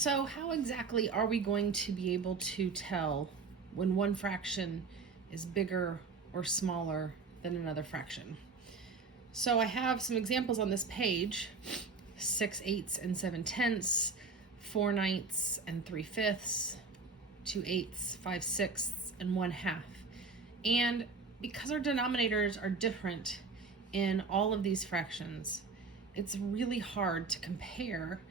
So how exactly are we going to be able to tell when one fraction is bigger or smaller than another fraction? So I have some examples on this page: 6/8 and 7/10, 4/9 and 3/5, 2/8, 5/6, and 1/2. And because our denominators are different in all of these fractions, it's really hard to compare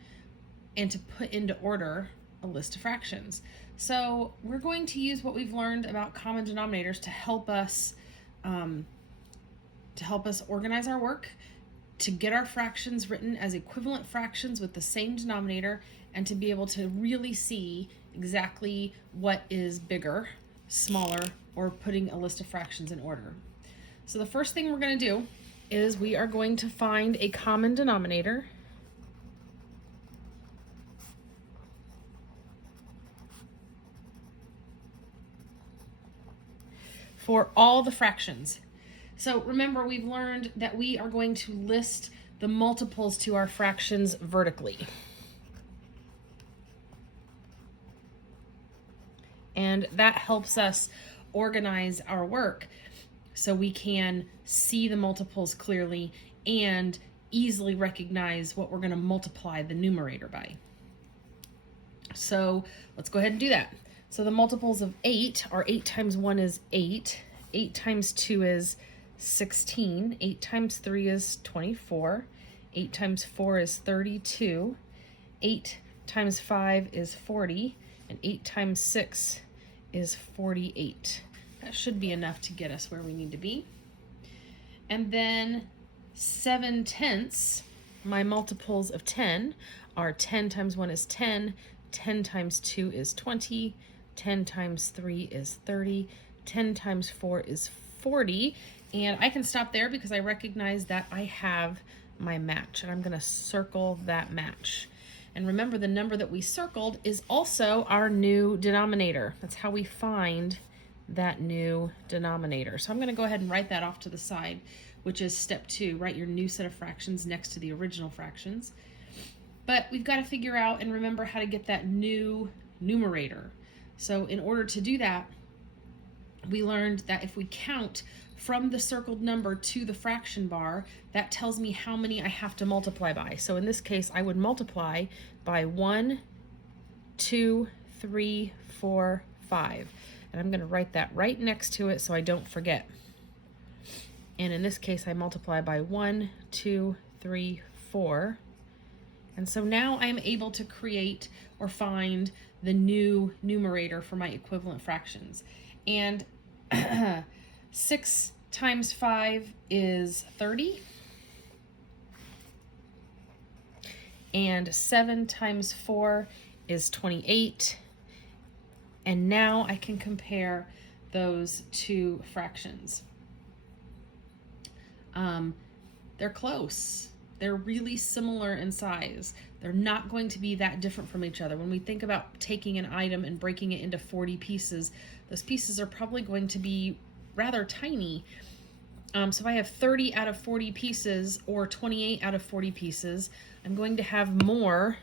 and to put into order a list of fractions. So we're going to use what we've learned about common denominators to help us organize our work, to get our fractions written as equivalent fractions with the same denominator, and to be able to really see exactly what is bigger, smaller, or putting a list of fractions in order. So the first thing we're going to do is we are going to find a common denominator for all the fractions. So remember, we've learned that we are going to list the multiples to our fractions vertically. And that helps us organize our work so we can see the multiples clearly and easily recognize what we're going to multiply the numerator by. So let's go ahead and do that. So the multiples of 8 are 8 times 1 is 8, 8 times 2 is 16, 8 times 3 is 24, 8 times 4 is 32, 8 times 5 is 40, and 8 times 6 is 48. That should be enough to get us where we need to be. And then 7/10, my multiples of 10 are 10 times 1 is 10, 10 times 2 is 20, 10 times 3 is 30, 10 times 4 is 40, and I can stop there because I recognize that I have my match, and I'm going to circle that match. And remember, the number that we circled is also our new denominator. That's how we find that new denominator. So I'm going to go ahead and write that off to the side, which is step 2. Write your new set of fractions next to the original fractions. But we've got to figure out and remember how to get that new numerator. So in order to do that, we learned that if we count from the circled number to the fraction bar, that tells me how many I have to multiply by. So in this case, I would multiply by 1, 2, 3, 4, 5. And I'm going to write that right next to it so I don't forget. And in this case, I multiply by 1, 2, 3, 4. And so now I'm able to create or find the new numerator for my equivalent fractions. And 6 times 5 is 30. And 7 times 4 is 28. And now I can compare those two fractions. They're close. They're really similar in size. They're not going to be that different from each other. When we think about taking an item and breaking it into 40 pieces, those pieces are probably going to be rather tiny. So if I have 30 out of 40 pieces or 28 out of 40 pieces, I'm going to have more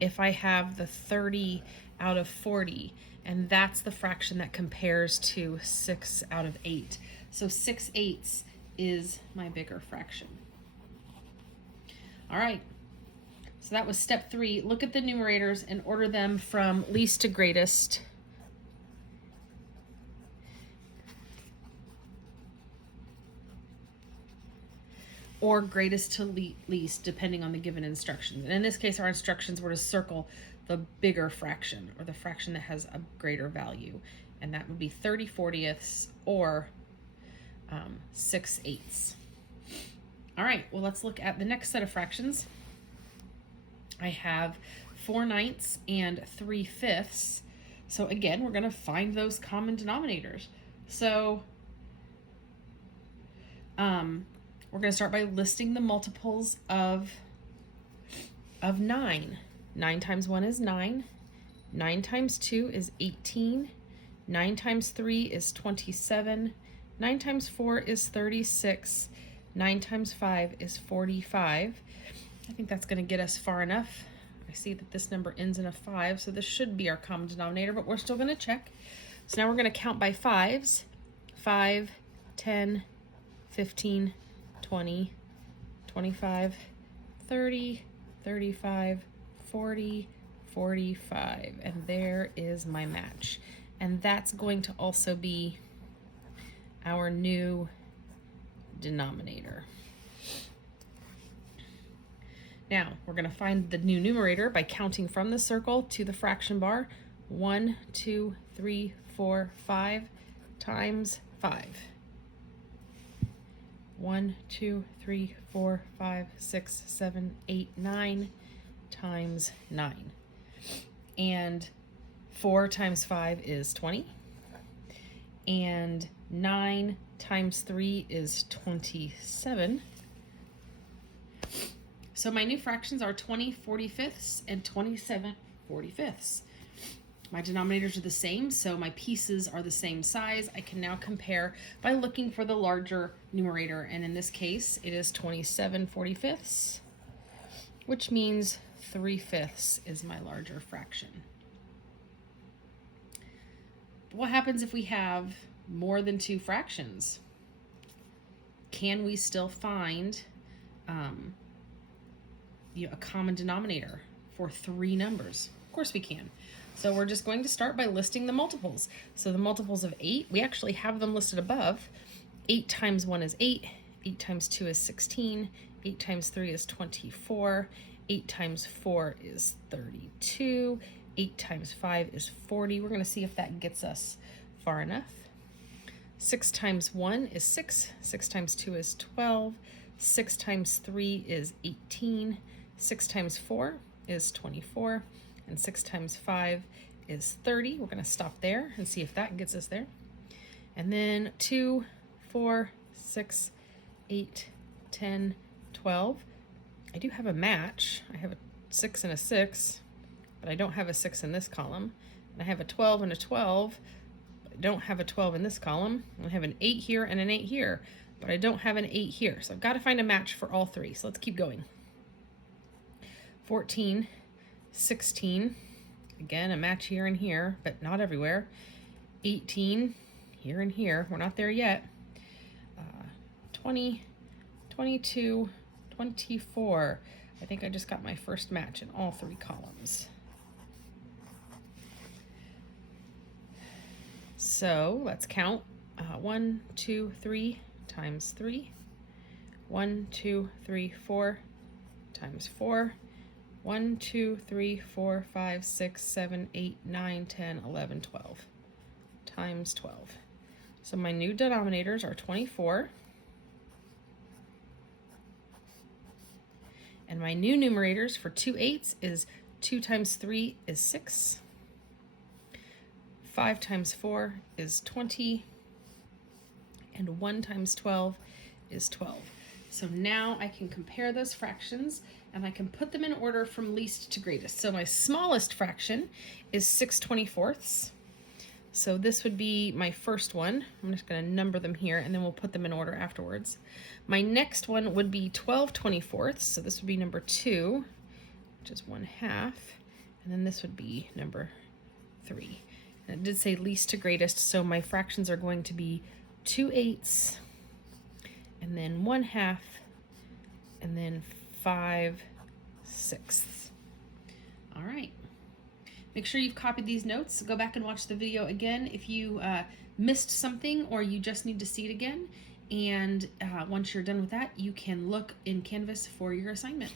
if I have the 30 out of 40. And that's the fraction that compares to 6 out of 8. So 6/8 is my bigger fraction. All right, so that was step 3. Look at the numerators and order them from least to greatest. Or greatest to least, depending on the given instructions. And in this case, our instructions were to circle the bigger fraction, or the fraction that has a greater value. And that would be 30/40 or 6/8. All right, well, let's look at the next set of fractions. I have 4/9 and 3/5. So again, we're going to find those common denominators. So we're going to start by listing the multiples of 9. 9 times 1 is 9. 9 times 2 is 18. 9 times 3 is 27. 9 times 4 is 36. 9 times 5 is 45. I think that's going to get us far enough. I see that this number ends in a 5, so this should be our common denominator, but we're still going to check. So now we're going to count by 5s. 5, 10, 15, 20, 25, 30, 35, 40, 45. And there is my match. And that's going to also be our new denominator. Now, we're going to find the new numerator by counting from the circle to the fraction bar. 1, 2, 3, 4, 5 times 5. 1, 2, 3, 4, 5, 6, 7, 8, 9 times 9. And 4 times 5 is 20. And 9 times 3 is 27. So my new fractions are 20 45ths and 27 45ths. My denominators are the same, so my pieces are the same size. I can now compare by looking for the larger numerator, and in this case, it is 27 45ths, which means 3/5 is my larger fraction. But what happens if we have more than 2 fractions? Can we still find a common denominator for 3 numbers? Of course we can. So we're just going to start by listing the multiples. So the multiples of 8, we actually have them listed above. 8 times 1 is 8, 8 times 2 is 16, 8 times 3 is 24, 8 times 4 is 32, 8 times 5 is 40. We're going to see if that gets us far enough. 6 times 1 is 6, 6 times 2 is 12, 6 times 3 is 18, 6 times 4 is 24, and 6 times 5 is 30. We're going to stop there and see if that gets us there. And then 2, 4, 6, 8, 10, 12. I do have a match. I have a 6 and a 6, but I don't have a 6 in this column. And I have a 12 and a 12, but I don't have a 12 in this column. I have an 8 here and an 8 here, but I don't have an 8 here. So I've got to find a match for all 3. So let's keep going. 14, 16, again, a match here and here, but not everywhere. 18, here and here, we're not there yet. 20, 22, 24. I think I just got my first match in all 3 columns. So let's count. 1, 2, 3 times 3. 1, 2, 3, 4 times 4. 1, 2, 3, 4, 5, 6, 7, 8, 9, 10, 11, 12 times 12. So my new denominators are 24. And my new numerators for 2 8s is 2 times 3 is 6. 5 times 4 is 20. And 1 times 12 is 12. So now I can compare those fractions and I can put them in order from least to greatest. So my smallest fraction is 6 24ths. So this would be my first one. I'm just going to number them here and then we'll put them in order afterwards. My next one would be 12 24ths. So this would be number 2, which is 1/2. And then this would be number 3. And it did say least to greatest, so my fractions are going to be 2 8s, and then 1/2, and then 5 6ths. All right. Make sure you've copied these notes. Go back and watch the video again if you missed something or you just need to see it again. And once you're done with that, you can look in Canvas for your assignment.